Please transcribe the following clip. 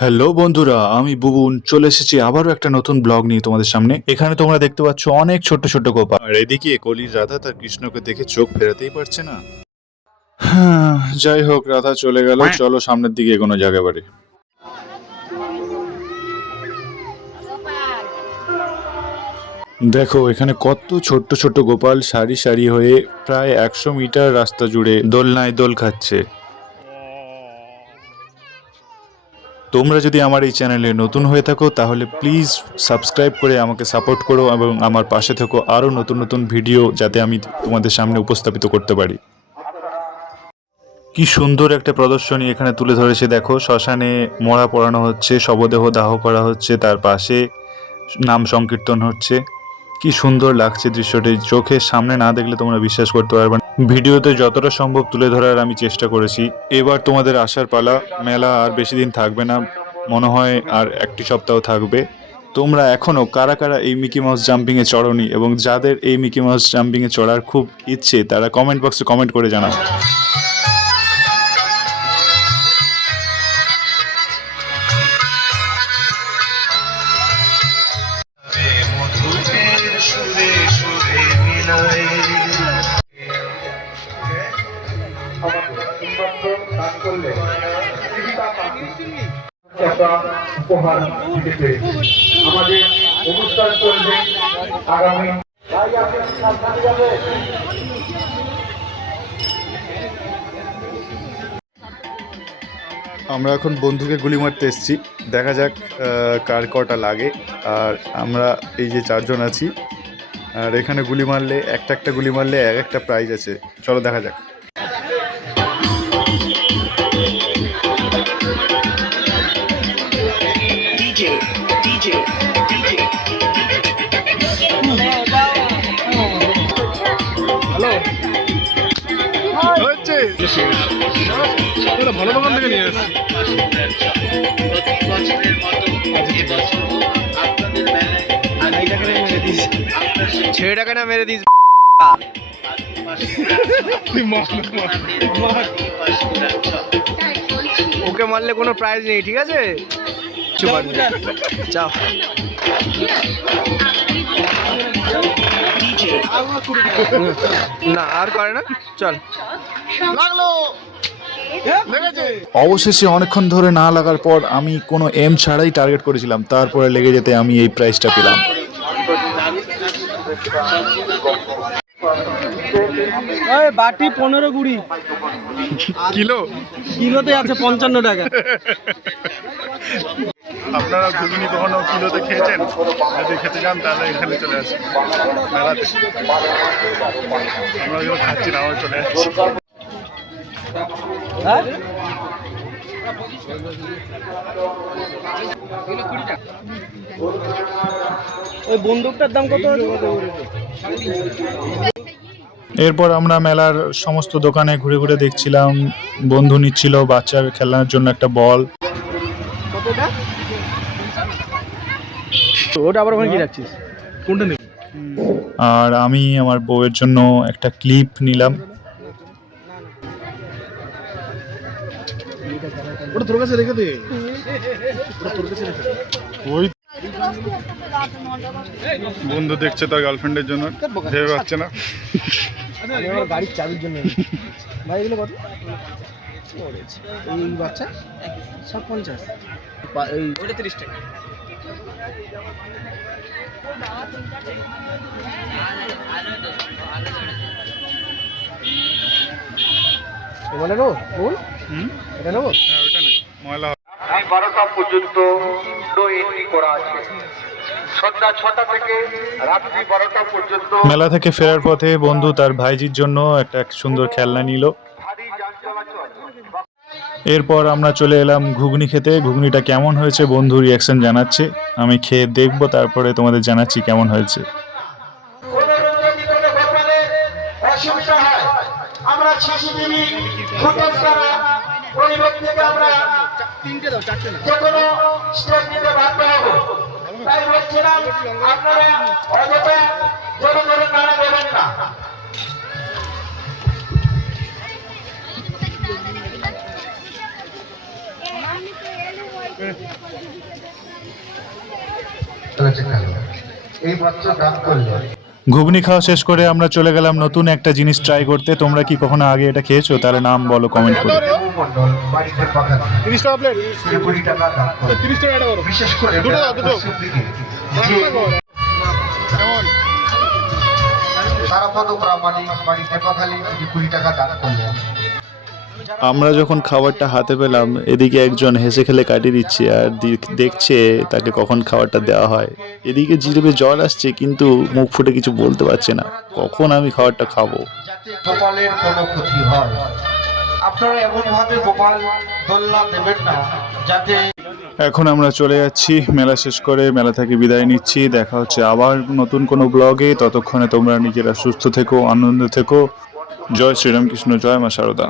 Hello বন্ধুরা, আমি বুবুন চলে এসেছি আবারও একটা নতুন ব্লগ নিয়ে তোমাদের সামনে। এখানে তোমরা দেখতে পাচ্ছ অনেক ছোট ছোট গোপাল, আর এদিকে কলির রাধা তার কৃষ্ণকে দেখে চোখ ফেরাতেই পারছে না। হ্যাঁ, যাই হোক, রাধা চলে গেল, চলো সামনের দিকে এগোনো যাক এবারে। দেখো এখানে কত ছোট্ট ছোট্ট গোপাল সারি সারি হয়ে প্রায় 100 মিটার রাস্তা জুড়ে দোলনায় দোল খাচ্ছে। তোমরা যদি আমার এই চ্যানেলে নতুন হয়ে থাকো তাহলে প্লিজ সাবস্ক্রাইব করে আমাকে সাপোর্ট করো এবং আমার পাশে থেকো আরও নতুন নতুন ভিডিও যাতে আমি তোমাদের সামনে উপস্থাপিত করতে পারি। কি সুন্দর একটা প্রদর্শনী এখানে তুলে ধরেছে, দেখো শ্মশানে মরা পোড়ানো হচ্ছে, শবদেহ দাহ করা হচ্ছে, তার পাশে নাম সংকীর্তন হচ্ছে। কি সুন্দর লাগছে দৃশ্যটি, চোখের সামনে না দেখলে তোমরা বিশ্বাস করতে পারবে না। ভিডিওতে যতটা সম্ভব তুলে ধরার আমি চেষ্টা করেছি। এবার তোমাদের আসার পালা। মেলা আর বেশি দিন থাকবে না, মনে হয় আর একটি সপ্তাহ থাকবে। তোমরা এখনো কারা কারা এই মিকি মাউস জাম্পিং এ চড়োনি এবং যাদের এই মিকি মাউস জাম্পিং এ চড়ার খুব ইচ্ছে তারা কমেন্ট বক্সে কমেন্ট করে জানাও। উপহার দিতে পেরেছি। আমাদের অনুষ্ঠান চলবে আগামী। আমরা এখন বন্ধুকে গুলি মারতে এসেছি, দেখা যাক কার কটা লাগে। আর আমরা এই যে 4 জন আছি, আর এখানে গুলি মারলে একটা গুলি মারলে এক একটা প্রাইজ আছে। চলো দেখা যাক। ভালো দোকান থেকে নিয়ে এসেছি। ছেড়ে টাকা না মেরে দিস। ওকে মারলে কোনো প্রাইজ নেই, ঠিক আছে? যাও। না আর করে না, চল। লাগলো। অবশেষে অনেকক্ষণ ধরে না লাগার পর আমি কোনো এম ছাড়াই টার্গেট করেছিলাম, তারপরে লেগে যেতে আমি এই প্রাইজটা পেলাম। বাটি 15 গুড়ি কিলোতে আছে 55 টাকা। আপনারা ঘুগনি কখনো কিলোতে খেয়েছেন? যদি খেতে চান তাহলে এখানে চলে আসুন মেলাতে। আমরা যখন খাচ্ছি না আমরা চলে আসছি। ওই বন্দুকটার দাম কত? এরপর আমরা মেলার সমস্ত দোকানে ঘুরে ঘুরে দেখছিলাম। বন্ধু নিচ্ছিল বাচ্চার খেলনার জন্য একটা বল। ওটা আবার ওখানে কি রাখছিস? কোনটা নিবি? আর আমি আমার বউয়ের জন্য একটা ক্লিপ নিলাম। ওটা তোর কাছে রেখে দে। ওটা তোর কাছে রেখে দে। ওই বন্ধু দেখছে তার গার্লফ্রেন্ডের জন্য, ভেবে পাচ্ছে না। আমি আমার গাড়ির চাবির জন্য। ভাই এগুলো কত? এই বাচ্চা সব 50। এই ওটা 30 টাকা। এটা নেবো? বল। এটা নেবো? হ্যাঁ ওইটা নেই, ময়লা। 12টা পর্যন্ত নো এন্ট্রি করা আছে। সন্ধ্যা 6টা থেকে রাত্রি 12টা পর্যন্ত। মেলা থেকে ফেরার পথে বন্ধু তার ভাইজির জন্য একটা সুন্দর খেলনা নিল। ভারী যান চলাচল। এরপর আমরা চলে এলাম ঘুগনি খেতে। ঘুগনিটা কেমন হয়েছে বন্ধু রিয়াকশন জানাচ্ছে, আমি খেয়ে দেখবো, তারপরে তোমাদের জানাচ্ছি কেমন হয়েছে। অসুবিধা হয় আমরা শিশুদিনী ফুটবল ছাড়া পরিবার থেকে আমরা 3টে দাও 4টে না যে কোনো স্টেপ নিতে বাধ্য হব। তাই বলছিলাম আপনারা অযথা জোরে জোরে নাড়া দেবেন না। এই বাচ্চা গান করলো। ঘুগনি খাওয়া শেষ করে আমরা চলে গেলাম নতুন একটা জিনিস ট্রাই করতে। তোমরা কি কখনো আগে এটা খেয়েছো? তাহলে নাম বলো কমেন্ট করে। মন্ডল বাড়িতে পাকা 30 টাকা প্লেট, 20 টাকা দাম করে। 30 টাকা এটা করো। বিশেষ করে দুটো দাও, দুটো। পশ্চিম দিকে যে কেমন? তারাপদ প্রামাণিক বাড়িতে পাখালি 20 টাকা দাম করলেন। আমরা যখন খাবারটা হাতে পেলাম, এদিকে একজন হেসে খেলে কাটিয়ে দিচ্ছে আর দেখছে তাকে কখন খাবারটা দেওয়া হয়। এদিকে জিভে জল আসছে কিন্তু মুখ ফুটে কিছু বলতে পারছে না কখন আমি খাবারটা খাবো। যাতে গোপালের কোনো ক্ষতি হয়, আপনারা এমন ভাবে গোপাল দোলনা দেবেন না যাতে। এখন আমরা চলে যাচ্ছি, মেলা শেষ করে মেলা থেকে বিদায় নিচ্ছি। দেখা হচ্ছে আবার নতুন কোনো ব্লগে। ততক্ষণে তোমরা নিজেরা সুস্থ থেকো, আনন্দ থেকো। জয় শ্রীরামকৃষ্ণ, জয় মা শারদা।